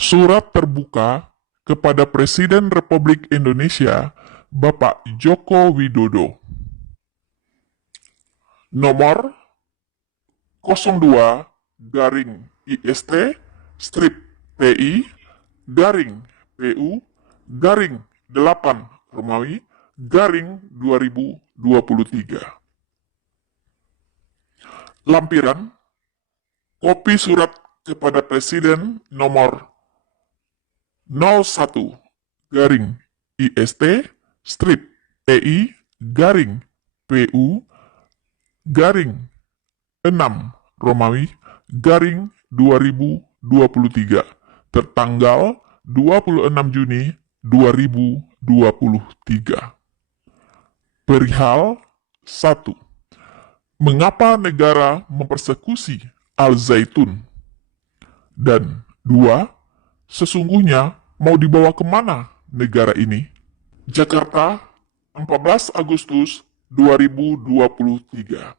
Surat terbuka kepada Presiden Republik Indonesia Bapak Joko Widodo. Nomor 02 garing IST strip TI garing PU garing 8 Romawi garing 2023. Lampiran kopi surat kepada Presiden nomor 01 garing IST strip TI garing PU garing 6 Romawi garing 2023 tertanggal 26 Juni 2023. Perihal 1. Mengapa negara mempersekusi Al-Zaitun? Dan 2. Sesungguhnya mau dibawa kemana negara ini? Jakarta, 14 Agustus 2023.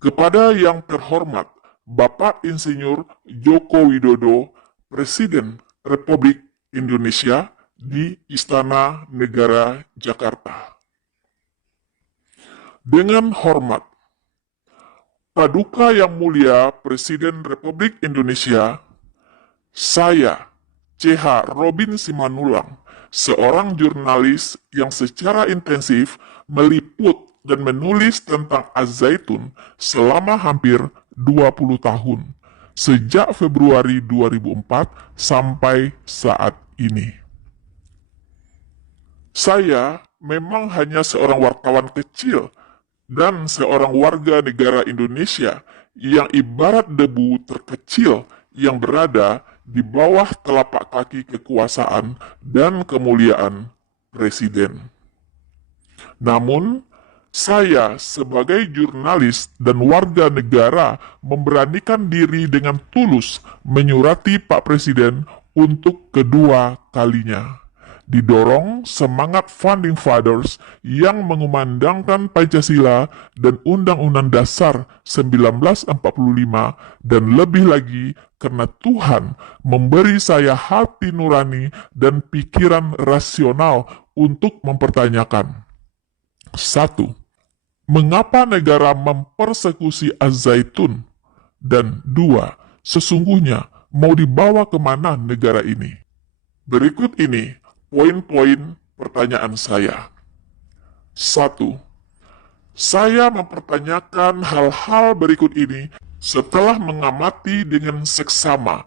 Kepada yang terhormat Bapak Insinyur Joko Widodo, Presiden Republik Indonesia di Istana Negara Jakarta. Dengan hormat, Paduka Yang Mulia Presiden Republik Indonesia, saya, CH Robin Simanulang, seorang jurnalis yang secara intensif meliput dan menulis tentang Az-Zaitun selama hampir 20 tahun, sejak Februari 2004 sampai saat ini. Saya memang hanya seorang wartawan kecil dan seorang warga negara Indonesia yang ibarat debu terkecil yang berada di bawah telapak kaki kekuasaan dan kemuliaan Presiden. Namun, saya sebagai jurnalis dan warga negara memberanikan diri dengan tulus menyurati Pak Presiden untuk kedua kalinya. Didorong semangat Founding Fathers yang mengumandangkan Pancasila dan Undang-Undang Dasar 1945 dan lebih lagi karena Tuhan memberi saya hati nurani dan pikiran rasional untuk mempertanyakan. 1. Mengapa negara mempersekusi Az-Zaitun? Dan 2. Sesungguhnya mau dibawa kemana negara ini? Berikut ini poin-poin pertanyaan saya. 1. Saya mempertanyakan hal-hal berikut ini setelah mengamati dengan seksama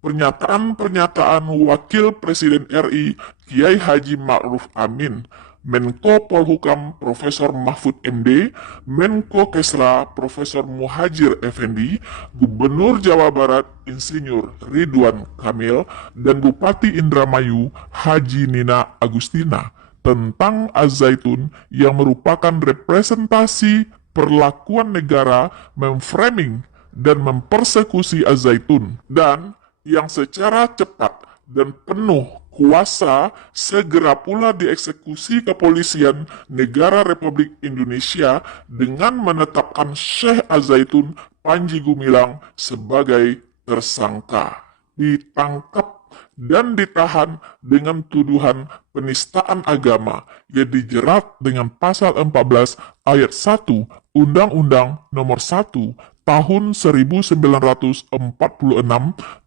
pernyataan-pernyataan Wakil Presiden RI Kiai Haji Ma'ruf Amin, Menko Polhukam Profesor Mahfud MD, Menko Kesra Profesor Muhajir Effendi, Gubernur Jawa Barat Insinyur Ridwan Kamil, dan Bupati Indramayu Haji Nina Agustina tentang Az-Zaitun yang merupakan representasi perlakuan negara memframing dan mempersekusi Az-Zaitun, dan yang secara cepat dan penuh kuasa segera pula dieksekusi kepolisian negara Republik Indonesia dengan menetapkan Syekh Az-Zaitun Panji Gumilang sebagai tersangka, ditangkap dan ditahan dengan tuduhan penistaan agama yang dijerat dengan pasal 14 ayat 1 Undang-Undang Nomor 1 Tahun 1946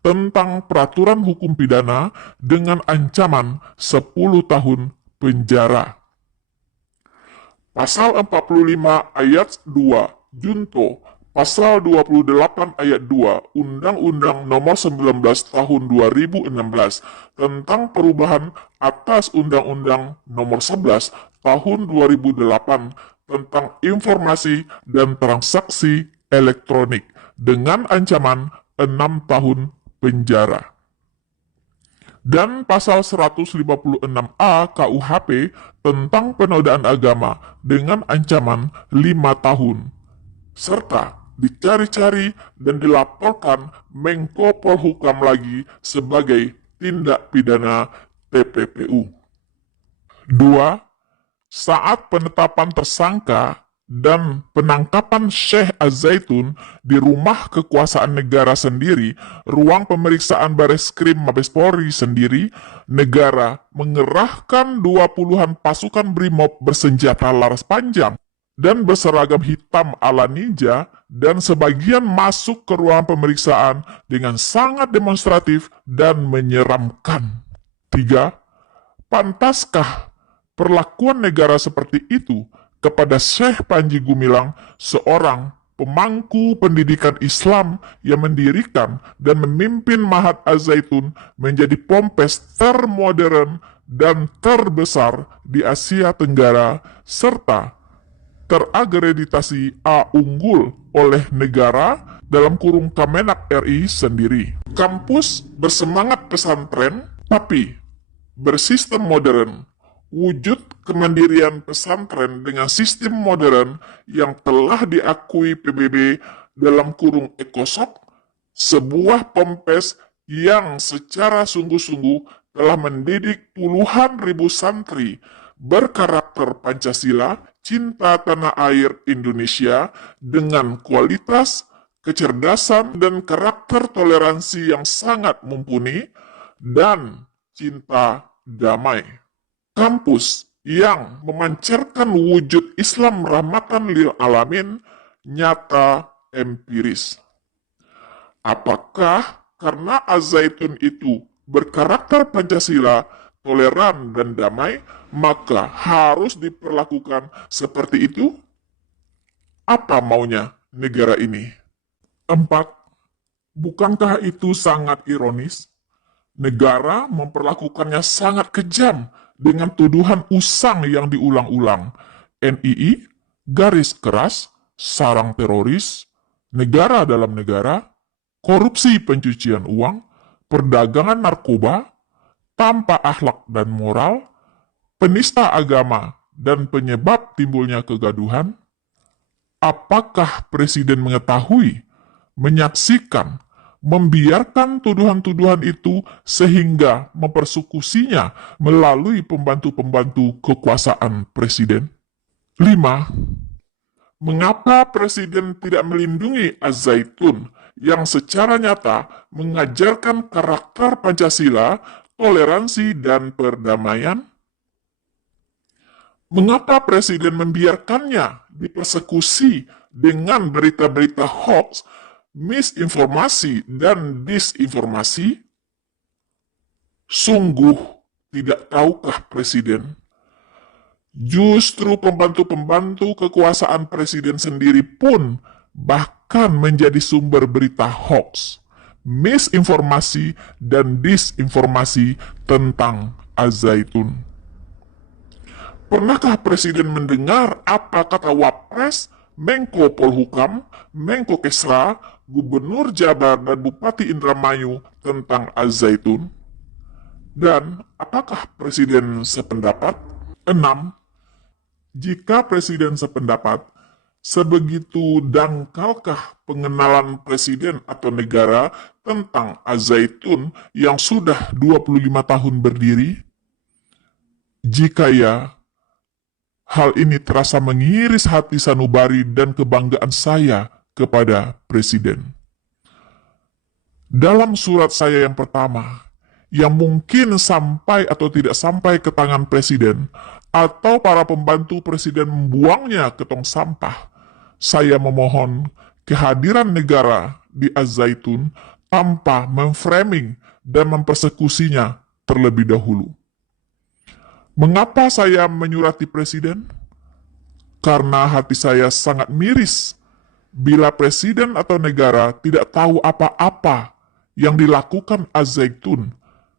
tentang peraturan hukum pidana dengan ancaman 10 tahun penjara. Pasal 45 ayat 2 Junto, Pasal 28 ayat 2 Undang-Undang Nomor 19 Tahun 2016 tentang perubahan atas Undang-Undang Nomor 11 Tahun 2008 tentang informasi dan transaksi elektronik dengan ancaman 6 tahun penjara. Dan pasal 156A KUHP tentang penodaan agama dengan ancaman 5 tahun. Serta dicari-cari dan dilaporkan Menko Polhukam lagi sebagai tindak pidana TPPU. 2. Saat penetapan tersangka dan penangkapan Syekh Az-Zaitun di rumah kekuasaan negara sendiri, ruang pemeriksaan Bareskrim Mabes Polri sendiri, negara mengerahkan 20-an pasukan BRIMOB bersenjata laras panjang dan berseragam hitam ala ninja, dan sebagian masuk ke ruang pemeriksaan dengan sangat demonstratif dan menyeramkan. 3. Pantaskah perlakuan negara seperti itu kepada Syekh Panji Gumilang, seorang pemangku pendidikan Islam yang mendirikan dan memimpin Mahat Az-Zaitun menjadi ponpes termodern dan terbesar di Asia Tenggara, serta teragreditasi A unggul oleh negara dalam kurung Kemenak RI sendiri. Kampus bersemangat pesantren, tapi bersistem modern. Wujud kemandirian pesantren dengan sistem modern yang telah diakui PBB dalam kurung Ekosok, sebuah ponpes yang secara sungguh-sungguh telah mendidik puluhan ribu santri berkarakter Pancasila, cinta tanah air Indonesia dengan kualitas, kecerdasan, dan karakter toleransi yang sangat mumpuni, dan cinta damai. Kampus yang memancarkan wujud Islam rahmatan lil alamin nyata empiris. Apakah karena Az-Zaitun itu berkarakter Pancasila, toleran, dan damai, maka harus diperlakukan seperti itu? Apa maunya negara ini? 4. Bukankah itu sangat ironis? Negara memperlakukannya sangat kejam dengan tuduhan usang yang diulang-ulang. NII, garis keras, sarang teroris, negara dalam negara, korupsi pencucian uang, perdagangan narkoba, tanpa akhlak dan moral, penista agama, dan penyebab timbulnya kegaduhan. Apakah Presiden mengetahui, menyaksikan, membiarkan tuduhan-tuduhan itu sehingga mempersekusinya melalui pembantu-pembantu kekuasaan Presiden? 5. Mengapa Presiden tidak melindungi Az-Zaitun yang secara nyata mengajarkan karakter Pancasila, toleransi, dan perdamaian? Mengapa Presiden membiarkannya dipersekusi dengan berita-berita hoax, misinformasi, dan disinformasi? Sungguh tidak tahukah Presiden? Justru pembantu-pembantu kekuasaan Presiden sendiri pun bahkan menjadi sumber berita hoax, misinformasi, dan disinformasi tentang Az-Zaitun. Pernahkah Presiden mendengar apa kata Wapres, Menko Polhukam, Menko Kesra, Gubernur Jabar, dan Bupati Indramayu tentang Az-Zaitun? Dan apakah Presiden sependapat? 6. Jika Presiden sependapat, sebegitu dangkalkah pengenalan Presiden atau negara tentang Az-Zaitun yang sudah 25 tahun berdiri? Jika ya, hal ini terasa mengiris hati sanubari dan kebanggaan saya kepada Presiden. Dalam surat saya yang pertama, yang mungkin sampai atau tidak sampai ke tangan Presiden, atau para pembantu Presiden membuangnya ke tong sampah, saya memohon kehadiran negara di Az-Zaitun tanpa memframing dan mempersekusinya terlebih dahulu. Mengapa saya menyurati Presiden? Karena hati saya sangat miris bila Presiden atau negara tidak tahu apa-apa yang dilakukan Az-Zaitun,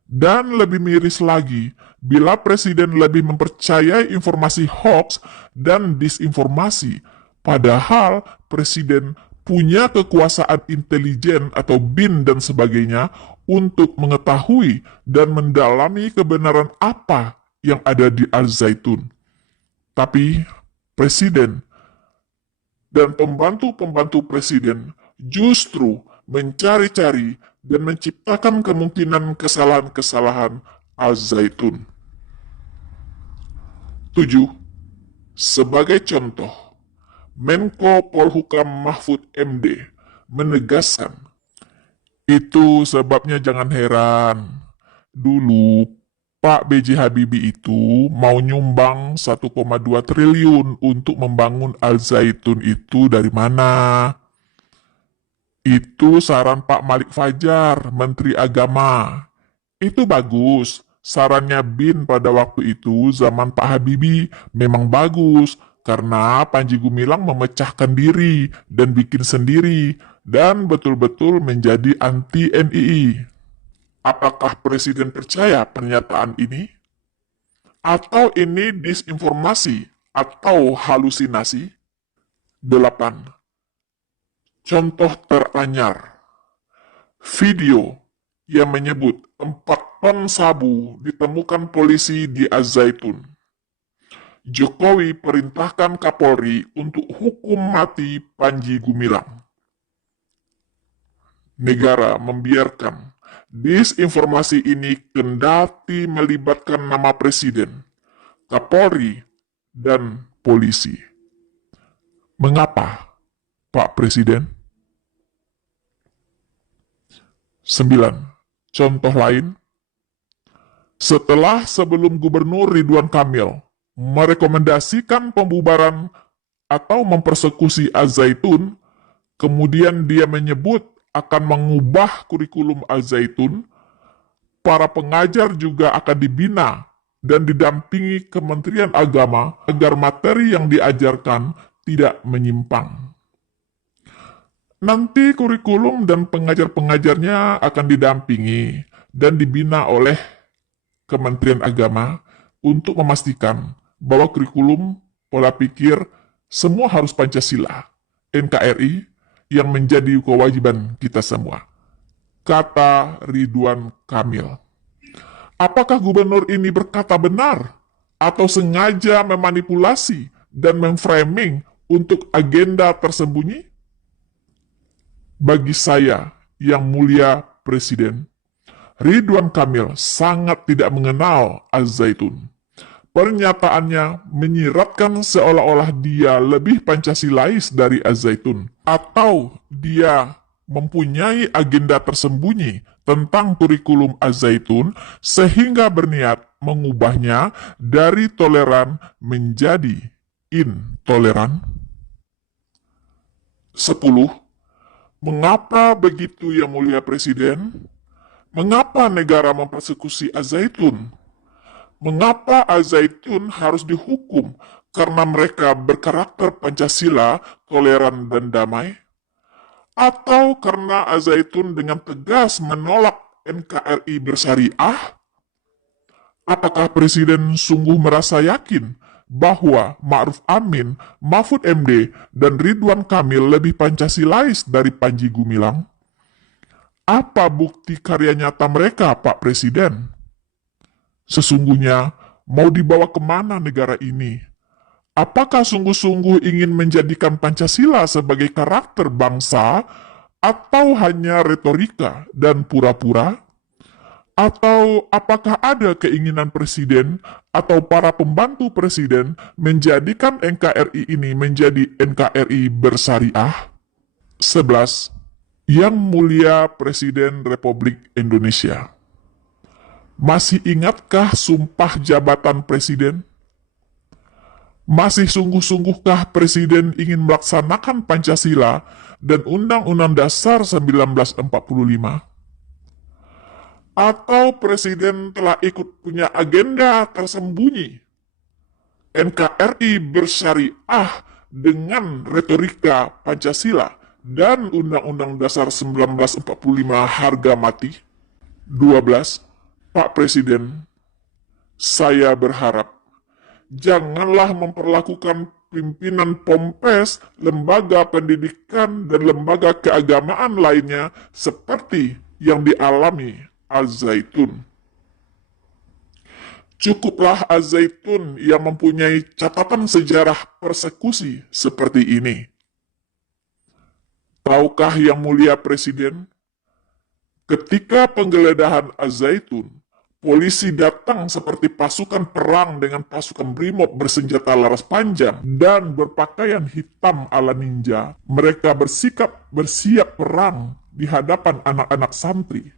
dan lebih miris lagi bila Presiden lebih mempercayai informasi hoax dan disinformasi, padahal Presiden punya kekuasaan intelijen atau BIN dan sebagainya untuk mengetahui dan mendalami kebenaran apa yang ada di Az-Zaitun. Tapi Presiden dan pembantu-pembantu Presiden justru mencari-cari dan menciptakan kemungkinan kesalahan-kesalahan Az-Zaitun. 7. Sebagai contoh, Menko Polhukam Mahfud MD menegaskan, itu sebabnya jangan heran. Dulu Pak B.J. Habibie itu mau nyumbang 1,2 triliun untuk membangun Al Zaitun itu dari mana? Itu saran Pak Malik Fajar, Menteri Agama. Itu bagus. Sarannya Bin pada waktu itu zaman Pak Habibie memang bagus karena Panji Gumilang memecahkan diri dan bikin sendiri dan betul-betul menjadi anti NII. Apakah Presiden percaya pernyataan ini? Atau ini disinformasi atau halusinasi? 8. Contoh teranyar. Video yang menyebut 4 ton sabu ditemukan polisi di Az-Zaitun. Jokowi perintahkan Kapolri untuk hukum mati Panji Gumilang. Negara membiarkan disinformasi ini kendati melibatkan nama Presiden, Kapolri, dan polisi. Mengapa, Pak Presiden? 9. Contoh lain, setelah sebelum Gubernur Ridwan Kamil merekomendasikan pembubaran atau mempersekusi Az-Zaitun, kemudian dia menyebut akan mengubah kurikulum Al-Zaitun, para pengajar juga akan dibina dan didampingi Kementerian Agama agar materi yang diajarkan tidak menyimpang. Nanti kurikulum dan pengajar-pengajarnya akan didampingi dan dibina oleh Kementerian Agama untuk memastikan bahwa kurikulum, pola pikir, semua harus Pancasila, NKRI, yang menjadi kewajiban kita semua. Kata Ridwan Kamil. Apakah gubernur ini berkata benar atau sengaja memanipulasi dan memframing untuk agenda tersembunyi? Bagi saya, yang mulia Presiden, Ridwan Kamil sangat tidak mengenal Az-Zaitun. Pernyataannya menyiratkan seolah-olah dia lebih Pancasilais dari Az-Zaitun, atau dia mempunyai agenda tersembunyi tentang kurikulum Az-Zaitun sehingga berniat mengubahnya dari toleran menjadi intoleran. 10. Mengapa begitu, yang mulia Presiden? Mengapa negara mempersekusi Az-Zaitun? Mengapa Al-Zaitun harus dihukum karena mereka berkarakter Pancasila, toleran, dan damai? Atau karena Al-Zaitun dengan tegas menolak NKRI bersyariah? Apakah Presiden sungguh merasa yakin bahwa Ma'ruf Amin, Mahfud MD, dan Ridwan Kamil lebih Pancasilais dari Panji Gumilang? Apa bukti karya nyata mereka, Pak Presiden? Sesungguhnya, mau dibawa kemana negara ini? Apakah sungguh-sungguh ingin menjadikan Pancasila sebagai karakter bangsa, atau hanya retorika dan pura-pura? Atau apakah ada keinginan Presiden atau para pembantu Presiden menjadikan NKRI ini menjadi NKRI bersyariah? 11. Yang mulia Presiden Republik Indonesia, masih ingatkah sumpah jabatan Presiden? Masih sungguh-sungguhkah Presiden ingin melaksanakan Pancasila dan Undang-Undang Dasar 1945? Atau Presiden telah ikut punya agenda tersembunyi, NKRI bersyariah dengan retorika Pancasila dan Undang-Undang Dasar 1945 harga mati? 12. Pak Presiden, saya berharap janganlah memperlakukan pimpinan Pompes, lembaga pendidikan, dan lembaga keagamaan lainnya seperti yang dialami Az-Zaitun. Cukuplah Az-Zaitun yang mempunyai catatan sejarah persekusi seperti ini. Tahukah yang mulia Presiden, ketika penggeledahan Az-Zaitun, Polisi datang seperti pasukan perang dengan pasukan brimob bersenjata laras panjang dan berpakaian hitam ala ninja. Mereka bersiap perang di hadapan anak-anak santri.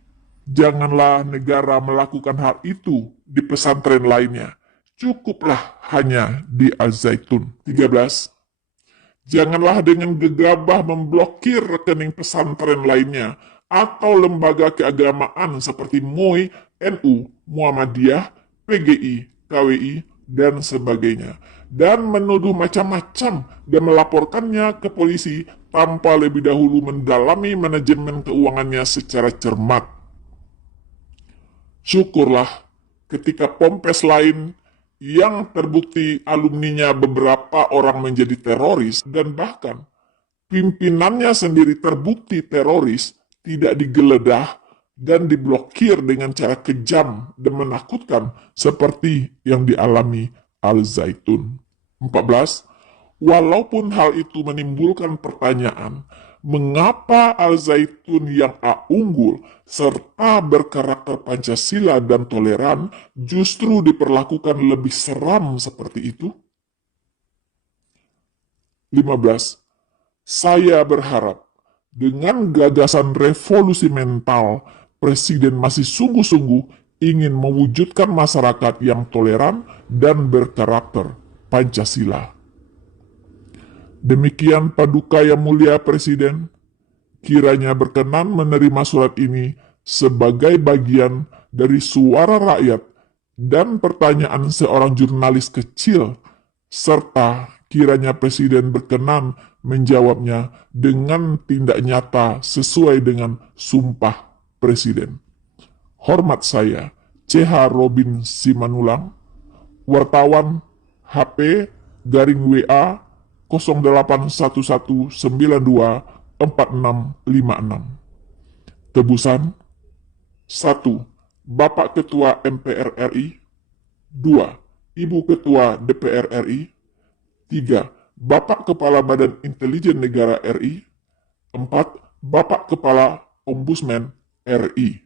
Janganlah negara melakukan hal itu di pesantren lainnya. Cukuplah hanya di Al-Zaitun. 13. Janganlah dengan gegabah memblokir rekening pesantren lainnya atau lembaga keagamaan seperti MUI, NU, Muhammadiyah, PGI, KWI, dan sebagainya. Dan menuduh macam-macam dan melaporkannya ke polisi tanpa lebih dahulu mendalami manajemen keuangannya secara cermat. Syukurlah ketika Pompes lain yang terbukti alumninya beberapa orang menjadi teroris dan bahkan pimpinannya sendiri terbukti teroris tidak digeledah dan diblokir dengan cara kejam dan menakutkan seperti yang dialami Al-Zaitun. 14. Walaupun hal itu menimbulkan pertanyaan, mengapa Al-Zaitun yang unggul serta berkarakter Pancasila dan toleran justru diperlakukan lebih seram seperti itu? 15. Saya berharap dengan gagasan revolusi mental, Presiden masih sungguh-sungguh ingin mewujudkan masyarakat yang toleran dan berkarakter Pancasila. Demikian paduka yang mulia Presiden, kiranya berkenan menerima surat ini sebagai bagian dari suara rakyat dan pertanyaan seorang jurnalis kecil, serta kiranya Presiden berkenan menjawabnya dengan tindak nyata sesuai dengan sumpah Presiden. Hormat saya, CH Robin Simanulang, wartawan HP garing WA 0811924656. Tebusan 1. Bapak Ketua MPR RI. 2. Ibu Ketua DPR RI. 3. Bapak Kepala Badan Intelijen Negara RI. 4. Bapak Kepala Ombudsman RI.